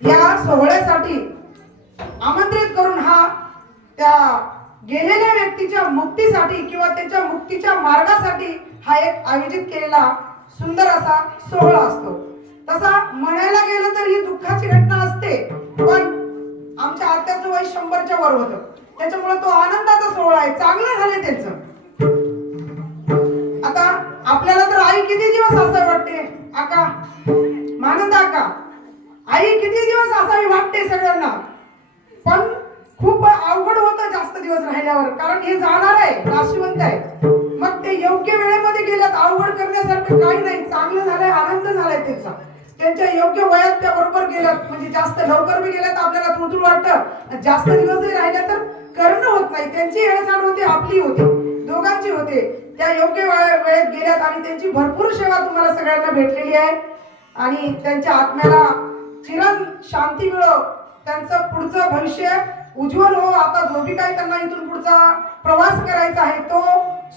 या सोहळ्यासाठी आमंत्रित करून हा त्या गेलेल्या व्यक्तीच्या मुक्तीसाठी किंवा त्याच्या मुक्तीच्या मार्गासाठी हा एक आयोजित केलेला सुंदर असा सोहळा असतो. तसा म्हणायला गेलं तर ही दुःखाची घटना असते, पण आमच्या आत्याचं वय 100च्या वर होतं, त्याच्यामुळे तो आनंदाचा सोहळा आहे. चांगलं झालंय त्यांचं. आता आपल्याला तर आई किती दिवस असावी वाटते आका, मानंद आका, आई किती दिवस असावी वाटते सगळ्यांना, पण खूप अवघड होतं जास्त दिवस राहिल्यावर, कारण हे जाणार आहे, राशीवंत आहे. मग ते योग्य वेळेमध्ये गेल्यात, अवघड करण्यासारखं काही नाही. चांगलं झालंय, आनंद झालाय त्यांचा. त्यांच्या योग्य वयात त्या बरोबर गेल्यात, म्हणजे जास्त लवकर बी गेल्यात आपल्याला थोडं वाटतं, जास्त दिवस जरी राहिल्या तर करणं होत नाही. त्यांची हेळसांड होते, आपली होते, दोघांची होते. त्या योग्य वेळेत गेल्यात आणि त्यांची भरपूर सेवा तुम्हाला सगळ्यांना भेटलेली आहे. आणि त्यांच्या आत्म्याला चिरं शांती मिळो, त्यांचं पुढचं भविष्य उज्ज्वल हो. आता जो बी काही त्यांना इथून पुढचा प्रवास करायचा आहे तो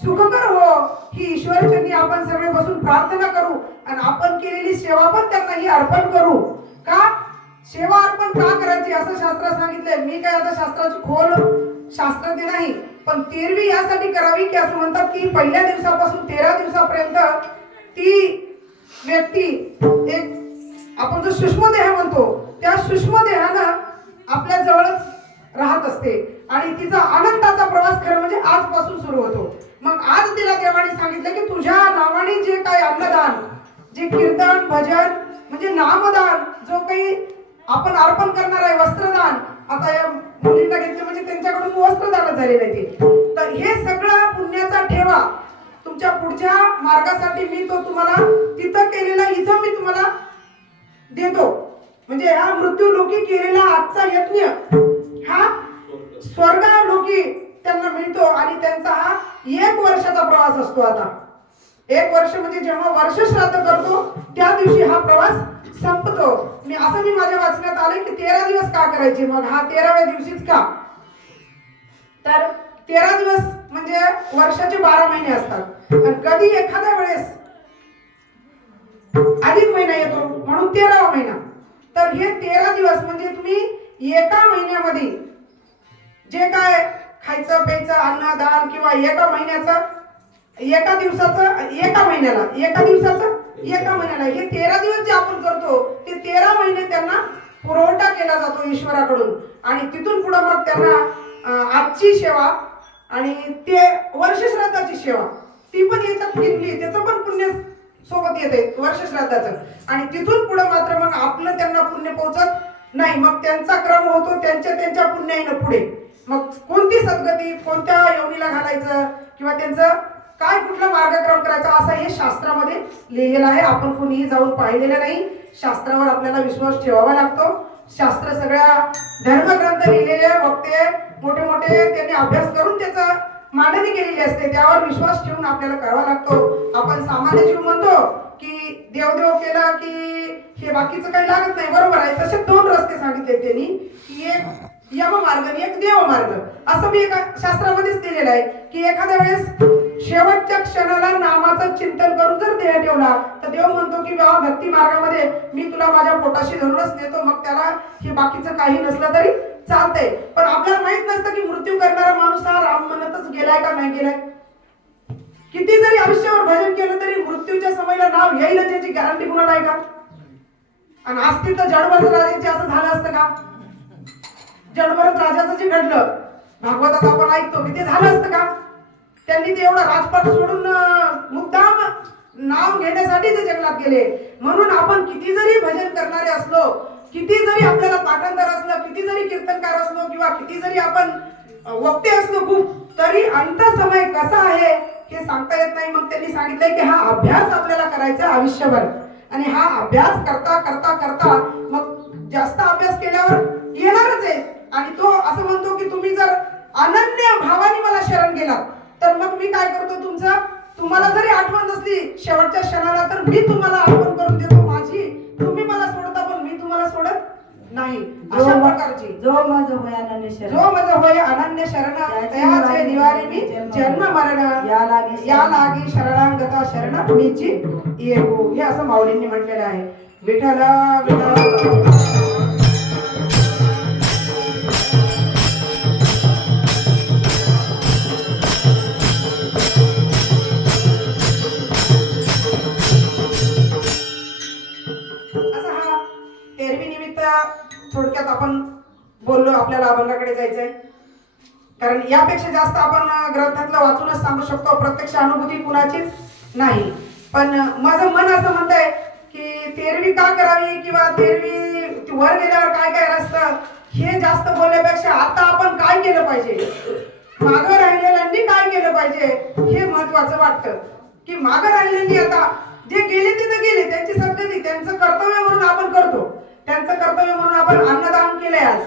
सुखकर हो, ही ईश्वरचरणी आपण सगळे बसून प्रार्थना करू. आणि आपण केलेली सेवा पण त्यांना ही अर्पण करू. का सेवा अर्पण का करायची असं शास्त्रात सांगितलंय. मी काय आता शास्त्राची खोल शास्त्रज्ञ नाही, पण तेरवी यासाठी करावी की असं म्हणतात की पहिल्या दिवसापासून 13 दिवसापर्यंत ती व्यक्ती एक आपण जो सूक्ष्मदेह म्हणतो त्या सूक्ष्मदेहानं आपल्या जवळच राहत असते आणि तिचा आनंदाचा प्रवास खरं म्हणजे आजपासून सुरू होतो. मग आज तिला देवाने सांगितलं की तुझ्या नावाने जे काही अन्नदान, जे कीर्तन भजन म्हणजे नामदान, जो काही आपण अर्पण करणार आहे, वस्त्रदान, आता या मुलींना घेतलं म्हणजे त्यांच्याकडून वस्त्रदान झालेलं आहे ते, तर हे सगळं पुण्याचा ठेवा तुमच्या पुढच्या मार्गासाठी. मी तो तुम्हाला तिथं केलेला इथं मी तुम्हाला देतो. म्हणजे हा मृत्यू लोकी केलेला आजचा यज्ञ हा स्वर्गा लोकी त्यांना मिळतो. आणि त्यांचा हा 1 वर्षाचा प्रवास असतो. आता 1 वर्ष म्हणजे जेव्हा वर्ष श्राद्ध करतो त्या दिवशी हा प्रवास संपतो. मी माझ्या वाचण्यात आले की 13 दिवस का करायचे, मग हा 13व्या दिवशीच का, तर 13 दिवस म्हणजे वर्षाचे 12 महिने असतात. आणि कधी एखाद्या वेळेस अधिक महिना येतो म्हणून 13वा महिना, तर हे 13 दिवस म्हणजे तुम्ही एका महिन्यामध्ये जे काय खायचं प्यायचं अन्नदान किंवा एका महिन्याचं एका दिवसाचं एका महिन्याला एका दिवसाचं एका महिन्याला हे 13 दिवस जे आपण करतो ते 13 महिने त्यांना पुरवठा केला जातो ईश्वराकडून. आणि तिथून पुढे मग त्यांना आजची सेवा आणि ते वर्ष श्राद्धाची सेवा ती पण याच्यात घेतली, त्याचं पण पुण्य सोबत येते वर्ष श्राद्धाचं. आणि तिथून पुढे मात्र मग आपलं त्यांना पुण्य पोहोचत नाही, मग त्यांचा क्रम होतो त्यांच्या पुण्याईनं पुढे. मग कोणती सद्गती कोणत्या योनीला घालायचं किंवा त्यांचं काय कुठला मार्गक्रम करायचा असं हे शास्त्रामध्ये लिहिलेलं आहे. आपण कोणीही जाऊन पाहिलेलं नाही, शास्त्रावर आपल्याला विश्वास ठेवावा लागतो. शास्त्र सगळ्या धर्मग्रंथ लिहिलेले वक्ते मोठे मोठे त्यांनी अभ्यास करून त्याचं मांडणी केलेली असते, त्यावर विश्वास ठेवून आपल्याला करावा लागतो. आपण सामान्य जीव म्हणतो की देवदेव केला की हे बाकीचं काही लागत नाही, बरोबर आहे. तसे 2 रस्ते सांगितले त्यांनी की एक यम मार्ग आणि एक देव मार्ग, असं मी एका शास्त्रामध्येच दिलेलं आहे की एखाद्या वेळेस शेवटच्या क्षणाला नामाचं चिंतन करून जर देह ठेवला तर देव म्हणतो की बाबा भक्ती मार्गामध्ये मी तुला माझ्या पोटाशी धरूनच नेतो, मग त्याला हे बाकीचं काही नसलं तरी चालतंय. पण आपल्याला माहित नसतं की मृत्यू करणारा माणूस हा राम म्हणतच गेलाय का नाही गेलाय. किती जरी आयुष्यावर भजन केलं तरी मृत्यूच्या समयला नाव येईल त्याची गॅरंटी कुणाला आहे का. आणि असती तर जडभरत राजांचे असं झालं असतं का. जडभरत राजाचं जे घडलं भागवतात आपण ऐकतो की ते झालं असतं का. त्यांनी ते एवढं राजपाट सोडून मुद्दाम नाव घेण्यासाठी ते जंगलात गेले. म्हणून आपण किती जरी भजन करणारे असलो, किती जरी आपल्याला पाठांतर असलं, किती जरी कीर्तनकार असलो किंवा किती जरी आपण वक्ते असलो खूप, तरी अंत समय कसा आहे हे सांगता येत नाही. मग त्यांनी सांगितलंय की हा अभ्यास आपल्याला करायचा आयुष्यभर. आणि हा अभ्यास करता करता करता मग जास्त अभ्यास केल्यावर येणारच आहे. आणि तो असं म्हणतो की तुम्ही जर अनन्य भावाने मला शरण गेलात तर मग मी काय करतो, तुम्हाला जरी आठवण नसली शेवटच्या क्षणाला तर मी तुम्हाला आठवण करून देतो माझी. तुम्ही मला सोडता पण मी तुम्हाला सोडत नाही. अशा प्रकारची जो माझं होय अनन्य शरण त्याचे निवारे मी जन्म मरण या लागी शरणांगता शरण मीची येऊ, हे असं माऊलींनी म्हटलेलं आहे. विठ्ठल विठ्ठल तेरवी निमित्त थोडक्यात आपण बोललो, आपल्याला अभंगाकडे जायचंय. कारण यापेक्षा जास्त आपण ग्रंथातलं वाचूनच सांगू शकतो, प्रत्यक्ष अनुभूती कुणाचीच नाही. पण माझं मन असं म्हणतंय की तेरवी का करावी किंवा तेरवी वर गेल्यावर काय काय असतं हे जास्त बोलण्यापेक्षा आता आपण काय केलं पाहिजे, मागं राहिलेल्यांनी काय केलं पाहिजे हे महत्वाचं वाटतं. की मागं राहिलेली आता जे गेले तिथे गेले, त्यांची सद्गती त्यांचं कर्तव्य म्हणून आपण करतो, त्यांचं कर्तव्य म्हणून आपण अन्नदान केलंय आज.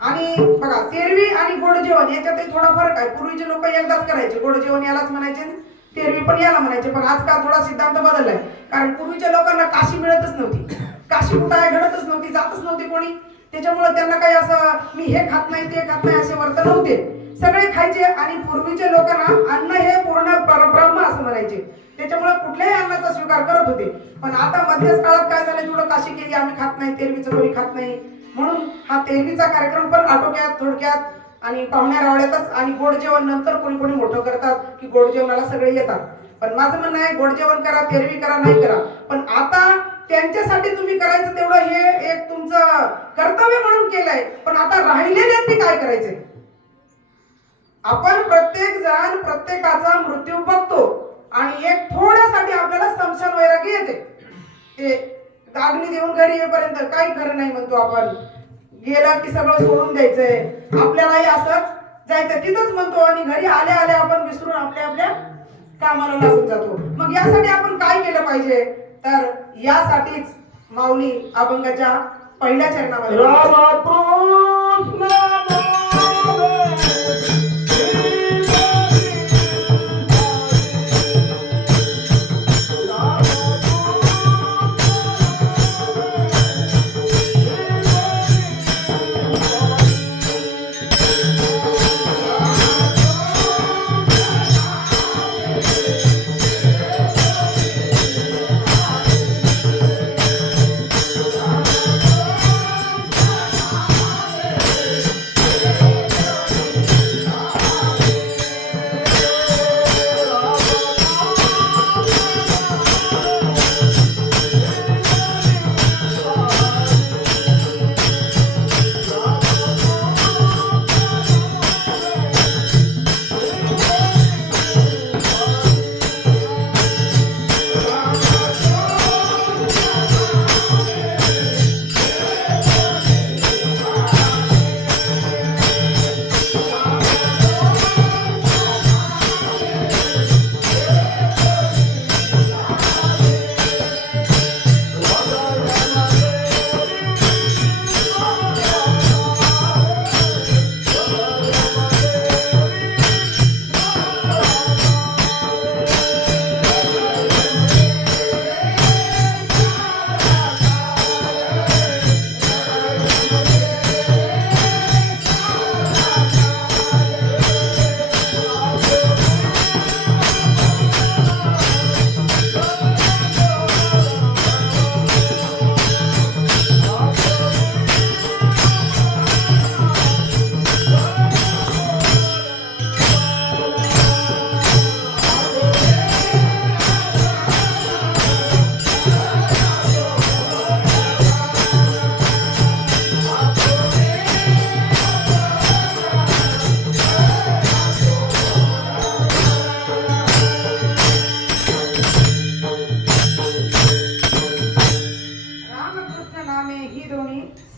आणि बघा तेरवी आणि गोड जेवण याच्यातही थोडा फरक आहे. पूर्वीचे लोक एकदाच करायचे, गोड जेवण यालाच म्हणायचे, तेरवी पण याला म्हणायचे. पण आजकाल थोडा सिद्धांत बदललाय. कारण पूर्वीच्या लोकांना काशी मिळतच नव्हती, काशी कुठं आहे घडतच नव्हती, जातच नव्हती कोणी. त्याच्यामुळे त्यांना काही असं मी हे खात नाही ते खात नाही असे वर्तन नव्हते, सगळे खायचे. आणि पूर्वीच्या लोकांना अन्न हे पूर्ण परब्रह्म असं म्हणायचे, त्याच्यामुळे कुठल्याही अन्नाचा स्वीकार करत होते. पण आता मध्यच काळात काय झालं, थोडं काशी केली, आम्ही खात नाही, तेरवीचं कोणी खात नाही, म्हणून हा तेरवीचा कार्यक्रम पण आटोक्यात थोडक्यात आणि पाहुण्या रावळ्यातच. आणि गोड जेवण नंतर कोणी कोणी मोठं करतात की गोड जेवणाला सगळे येतात. पण माझं म्हणणं आहे गोड जेवण करा, तेरवी करा, नाही करा, पण आता त्यांच्यासाठी तुम्ही करायचं तेवढं हे एक तुमचं कर्तव्य म्हणून केलंय. पण आता राहिलेल्यांनी काय करायचंय, आपण प्रत्येक जण प्रत्येकाचा मृत्यू बघतो आणि एक थोड्यासाठी आपल्याला स्मशान वैराग्य येते. ते अग्नी देऊन घरी येईपर्यंत काही खरं नाही म्हणतो आपण, गेलं की सगळं सोडून द्यायचंय, आपल्यालाही असंच जायचं तिथंच म्हणतो. आणि घरी आल्या आल्या आपण विसरून आपल्या आपल्या कामाला लागून जातो. मग यासाठी आपण काय केलं पाहिजे, तर यासाठीच माऊली अभंगाच्या पहिल्या चरणामध्ये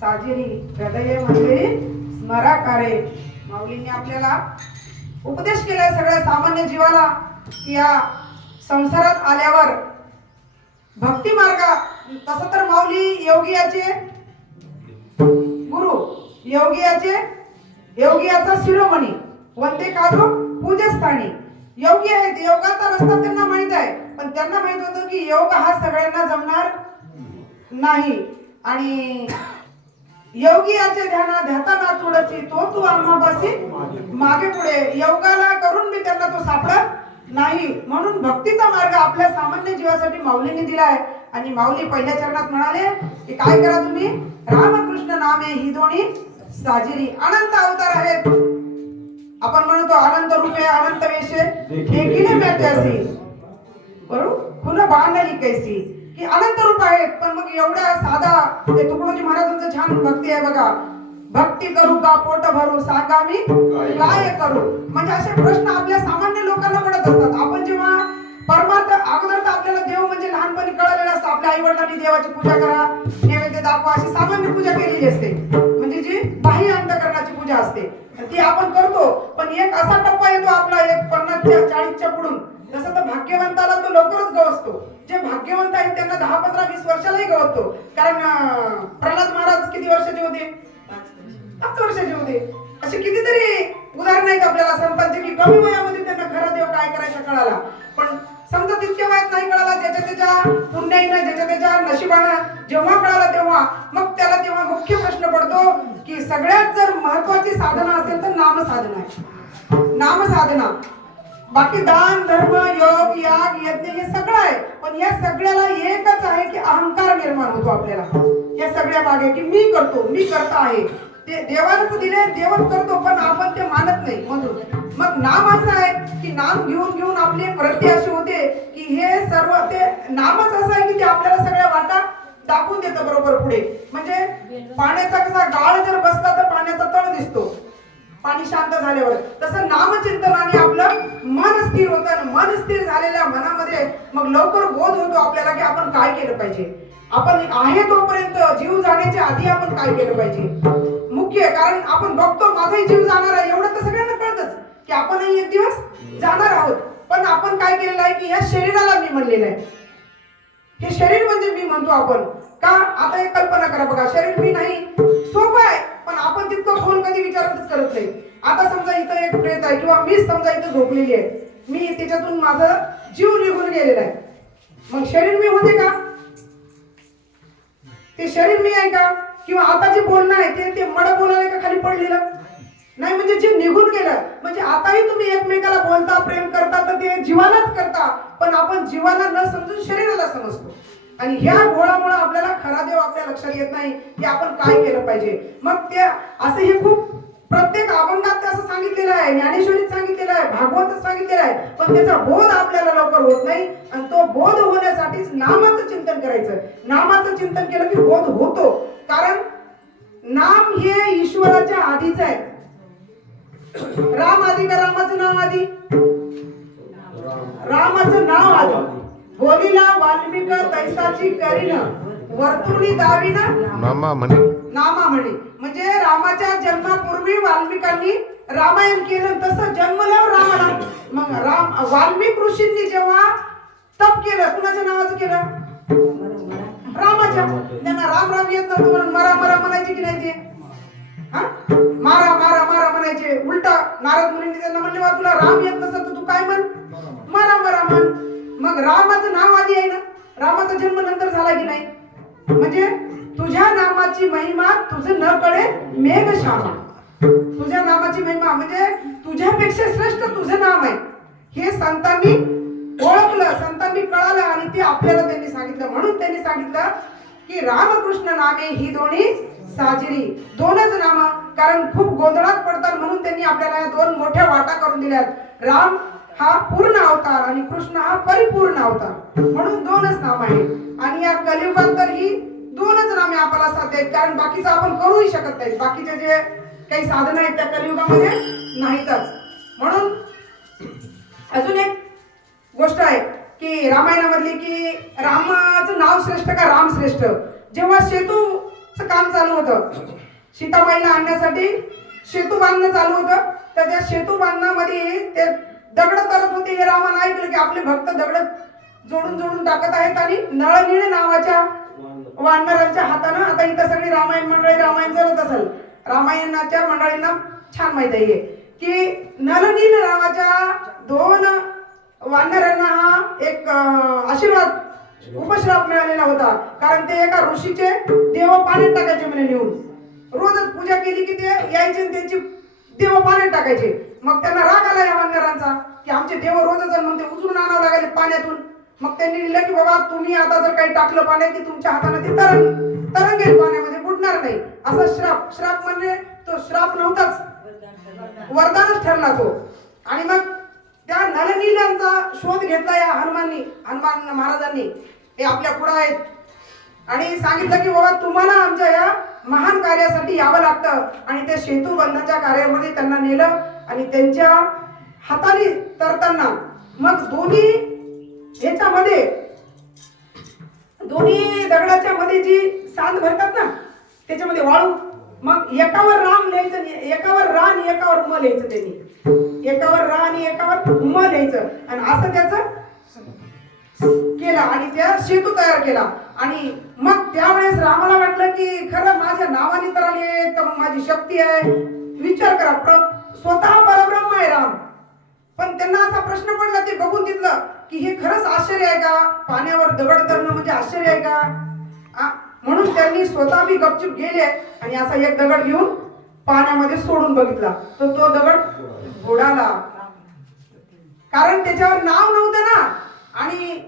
साजिरी हृदय मंदिरी स्मराकारे. माऊलींनी आपल्याला उपदेश केलाय सगळ्या सामान्य जीवाला की या संसारात आल्यावर भक्ती मार्ग, तसं तर माऊली योगियाचे गुरु, योगियाचा शिरोमणी, वंदे काढो पूजस्थानी. योगी आहेत, योगाचा रस्ता त्यांना माहित आहे, पण त्यांना माहित होतं की योग हा सगळ्यांना जमणार नाही. आणि योगियाचे ध्याना ध्याता थोडसी तो तू आम्हापाशी मागे पुढे, योगाला करून मी त्यांना तो सापडत नाही. म्हणून भक्तीचा मार्ग आपल्या सामान्य जीवासाठी माऊलींनी दिलाय. आणि माऊली पहिल्या चरणात म्हणाले की काय करा तुम्ही, रामकृष्ण नामे ही दोन्ही साजिरी. अनंत अवतार आहेत, आपण म्हणतो अनंत रूपे अनंत वेशे देखील मेट्यासी, बरोबर फुल बांधली कैसी. की अनंत रूप आहेत. पण मग एवढ्या साधा ते तुकडोजी महाराजांचं छान भक्ती आहे बघा, भक्ती करू का पोट भरू सांगा मी काय करू. म्हणजे असे प्रश्न आपल्या सामान्य लोकांना पडत असतात. आपण जेव्हा परमार्थ अगोदर तर आपल्याला देव म्हणजे लहानपणी कळलेलं असतं. आपल्या आई वडिलांनी देवाची पूजा करा, नैवेद्य दाखवा, अशी सामान्य पूजा केलेली असते, म्हणजे जी बाह्य अंतकरणाची पूजा असते ती आपण करतो. पण एक असा टप्पा येतो आपला एक 50च्या 40च्या पुढून, जसं तर भाग्यवंताला तो लवकरच गवसतो. जे भाग्यवंत आहेत त्यांना 10, 15, 20 वर्षालाही गवसतो. कारण प्रल्हाद महाराज किती वर्षाचे होते? 5 वर्षाचे होते. असे कितीतरी उदाहरण आहेत आपल्याला संतांचे की कमी वयामध्ये त्यांना खरा देव काय करायचा कळाला. पण समजा तितक्या वयात नाही कळाला, ज्याच्या त्याच्या पुण्याईनं, ज्याच्या त्याच्या नशिबानं जेव्हा कळाला तेव्हा मग त्याला तेव्हा मुख्य प्रश्न पडतो की सगळ्यात जर महत्वाची साधना असेल तर नामसाधना आहे. नामसाधना, बाकी दान धर्म योग याग यज्ञ हे सगळं आहे, पण या सगळ्याला एकच आहे की अहंकार निर्माण होतो आपल्याला या सगळ्या मागे की मी करतो, मी करता आहे. ते देवानं दिले, देवच करतो, पण आपण ते मानत नाही. म्हणून मग नाम असं आहे की नाम घेऊन घेऊन आपली वृत्ती अशी होते की हे सर्व ते नामच असं आहे की ते आपल्याला सगळ्या वाटा दाखवून देतं बरोबर पुढे. म्हणजे पाण्याचा कसा गाळ जर बसला तर पाण्याचा तळ दिसतो पाणी शांत झाल्यावर, तसं नामचिंतनाने आपलं मन स्थिर होतं. मन स्थिर झालेल्या मनामध्ये मग लवकर बोध होतो आपल्याला की आपण काय केलं पाहिजे. आपण आहे तोपर्यंत जीव जाण्याच्या आधी आपण काय केलं पाहिजे मुख्य. कारण आपण बघतो माझाही जीव जाणार आहे एवढं तर सगळ्यांना कळतच की आपणही एक दिवस जाणार आहोत. पण आपण काय केलेलं आहे की या शरीराला मी म्हणलेलं आहे. हे शरीर म्हणजे मी म्हणतो आपण का. आता एक कल्पना करा बघा, शरीर मी नाही सोपं आहे, पण आपण तितकं खोल कधी विचारच करत नाही. आता समजा इथं एक प्रेत आहे किंवा मीच समजा इथं झोपलेली आहे, मी त्याच्यातून माझा जीव निघून गेलेला आहे, मग शरीर मी होते का? ते शरीर मी आहे का? किंवा आता जे बोलणं आहे ते मड बोलायला का खाली पडलेलं नाही, म्हणजे जे निघून गेलं. म्हणजे आताही तुम्ही एकमेकाला बोलता प्रेम करता तर ते जीवालाच करता, पण आपण जीवाला न समजून शरीराला समजतो. आणि ह्या घोळामुळे आपल्याला खरा देव आपल्या लक्षात येत नाही की आपण काय केलं पाहिजे. मग ते असं हे खूप प्रत्येक अभंगात ते असं सांगितलेलं आहे, ज्ञानेश्वरीत सांगितलेलं आहे, भागवतात सांगितलेलं आहे, पण त्याचा बोध आपल्याला लवकर होत नाही. आणि तो बोध होण्यासाठीच नामाचं चिंतन करायचं. नामाचं चिंतन केलं की बोध होतो. कारण नाम हे ईश्वराच्या आधीच आहे. राम आधी का रामाचं नाव आधी? रामाचं नाव आधी. बोलीला वाल्मिक तैसाची करीन वर्तुळी दावीन नामा म्हणे. नामा म्हणे म्हणजे रामाच्या जन्मापूर्वी वाल्मिकांनी रामायण केलं, तसं जन्मल्यावर रामाला. मग वाल्मिक ऋषींनी जेव्हा तप केलं, कुणाच्या नावाचं केलं? रामाच्या. त्यांना राम राम येत नव्हतं म्हणून मरा मरा म्हणायचे की नाही ते? मारा मारा मारा म्हणायचे. उलटा नारद मुनींनी त्यांना म्हणले, वा तुला राम येत नसत तर तू काय म्हण? मारा मारा म्हण. मग रामाचं नाव आधी आहे ना, रामाचा जन्म नंतर झाला की नाही? म्हणजे तुझ्या नामाची महिमा तुझं न कळे मेघश्यामा. तुझ्या नामाची महिमा म्हणजे तुझ्यापेक्षा श्रेष्ठ तुझं नाम आहे हे संतांनी ओळखलं, संतांनी कळालं आणि ते आपल्याला त्यांनी सांगितलं. म्हणून त्यांनी सांगितलं की रामकृष्ण नामे ही दोन्ही साजिरी. दोनच नाम, कारण खूप गोंधळात पडतात म्हणून त्यांनी आपल्याला या दोन मोठ्या वाटा करून दिल्यात. राम हा पूर्ण अवतार आणि कृष्ण हा परिपूर्ण अवतार, म्हणून दोनच नाम आहेत. आणि या कलियुगात तर ही दोनच नामे आपल्याला साध्य आहेत, कारण बाकीचं आपण करूही शकत नाही. बाकीचे जे काही साधनं आहेत त्या कलियुगामध्ये नाहीतच. म्हणून अजून एक गोष्ट आहे की रामायणामधली की रामाचं नाव श्रेष्ठ का राम श्रेष्ठ. जेव्हा सेतूचं काम चालू होतं, सीताबाईला आणण्यासाठी सेतू बांधणं चालू होतं, तर त्या सेतू बांधण्यामध्ये ते दगड करत होते. हे रामानं ऐकलं की आपले भक्त दगड जोडून जोडून टाकत आहेत आणि नळनीळ नावाच्या वानरांच्या हातानं. आता इथं सगळी रामायण मंडळी रामायण चालत असेल, रामायणाच्या मंडळींना छान माहित आहे की नळनीळ नावाच्या 2 वानरांना हा एक आशीर्वाद उपश्राप मिळालेला होता. कारण ते एका ऋषीचे देव पाण्यात टाकायचे म्हणे नेऊन. रोजच पूजा केली की ते यायचे आणि त्यांची देव पाण्यात टाकायचे. मग त्यांना राग आला या वानरांचा की आमचे देव रोजच मग ते उचलून आणावं लागले पाण्यातून. मग त्यांनी लिहिलं की बाबा तुम्ही आता जर काही टाकलं पाण्यात की तुमच्या हाताने ते तरंगेल पाण्यामध्ये, बुडणार नाही. असा श्राप म्हणजे तो श्राप नव्हताच, वरदानच ठरला तो. आणि मग त्या नलनीलांचा शोध घेतला या हनुमान महाराजांनी. हे आपल्या पुढे आहेत आणि सांगितलं की बाबा तुम्हाला आमच्या या महान कार्यासाठी यावं लागतं. आणि त्या सेतू बंधाच्या कार्यामध्ये त्यांना नेलं आणि त्यांच्या हाताने तरताना मग दोन्ही ह्याच्यामध्ये दोन्ही दगडाच्या मध्ये जी सांद भरतात ना त्याच्यामध्ये वाळू, मग एकावर राम लिहायचं, एकावर रा आणि एकावर म लिहायचं. त्यांनी एकावर रा आणि एकावर म लिहायचं आणि असं त्याचं केला आणि त्या सेतू तयार केला. आणि मग त्यावेळेस रामाला वाटलं की खरं माझ्या नावाने तर आले तर मग माझी शक्ती आहे. विचार करा, स्वतः परब्रह्म आहे राम, पण त्यांना असा प्रश्न पडला ते बघून तिथलं की हे खरंच आश्चर्य आहे का? पाण्यावर दगड तरणं म्हणजे आश्चर्य आहे का? म्हणून त्यांनी स्वतः बी गपचूप गेले आणि असा एक दगड घेऊन पाण्यामध्ये सोडून बघितला तर तो दगड बुडाला, कारण त्याच्यावर नाव नव्हतं ना. आणि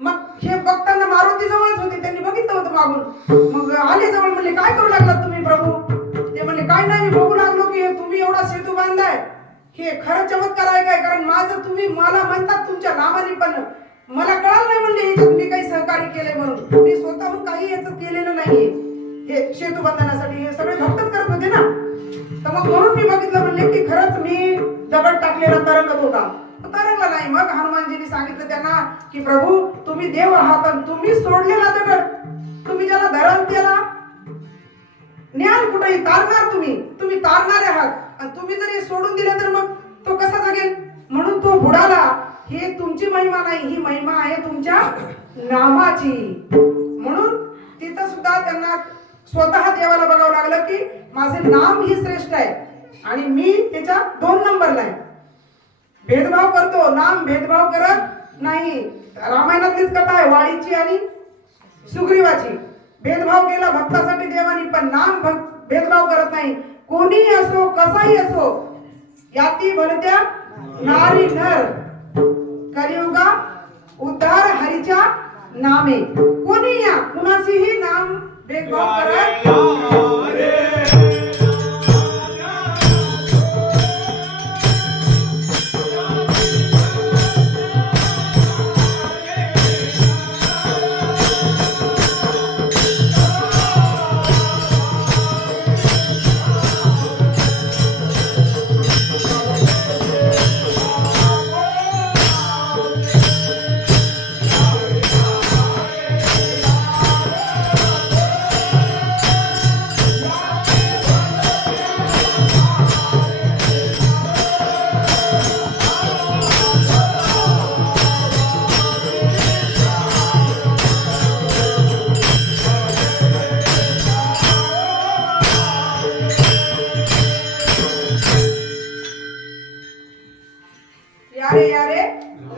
मग हे बघताना मारुती जवळच होते, त्यांनी बघितलं होतं मागून. मग आले जवळ, म्हणले काय करू लागलात तुम्ही प्रभू? ते म्हणले काय नाही, मी बघू लागलो की तुम्ही एवढा सेतू बांधलाय, हे खरं चमत्कार आहे काय? कारण माझं तुम्ही मला म्हणतात तुमच्या नावाने, पण मला कळालं नाही म्हणले याच्यात मी काही सहकार्य केलंय म्हणून. मी स्वतःहून काही याचं केलेलं नाहीये. हे सेतू बांधण्यासाठी हे सगळे भक्तच करत होते ना. तर मग म्हणून मी बघितलं, म्हणले की खरंच मी दगड टाकलेला तरंगत होता, तरंगला नाही. मग हनुमानजींनी सांगितलं त्यांना की प्रभू तुम्ही देव आहात आणि तुम्ही सोडलेला दगड तुम्ही ज्याला धराल त्याला न्याल कुठेही, तारणार तुम्ही तारणारे आहात. आणि तुम्ही जर हे सोडून दिलं तर मग तो कसा जगेल? म्हणून तो बुडाला. हे तुमची महिमा नाही, ही महिमा आहे तुमच्या नामाची. म्हणून तिथं सुद्धा त्यांना स्वतः देवाला बघावं लागलं की माझे नाम ही श्रेष्ठ आहे आणि मी त्याच्या 2 नंबरला आहे. भेदभाव करतो, नाम भेदभाव करत नाही. रामायणातलीच कथा आहे वाळीची आणि सुग्रीवाची. भेदभाव केला भक्तासाठी देवानी, पण नाम भेदभाव करत नाही. कोणीही असो कसाही असो, याती भलत्या नारी नर कलियुगा उद्धार हरीच्या नामे. कोणी या कुणाशीही नाम भेदभाव करत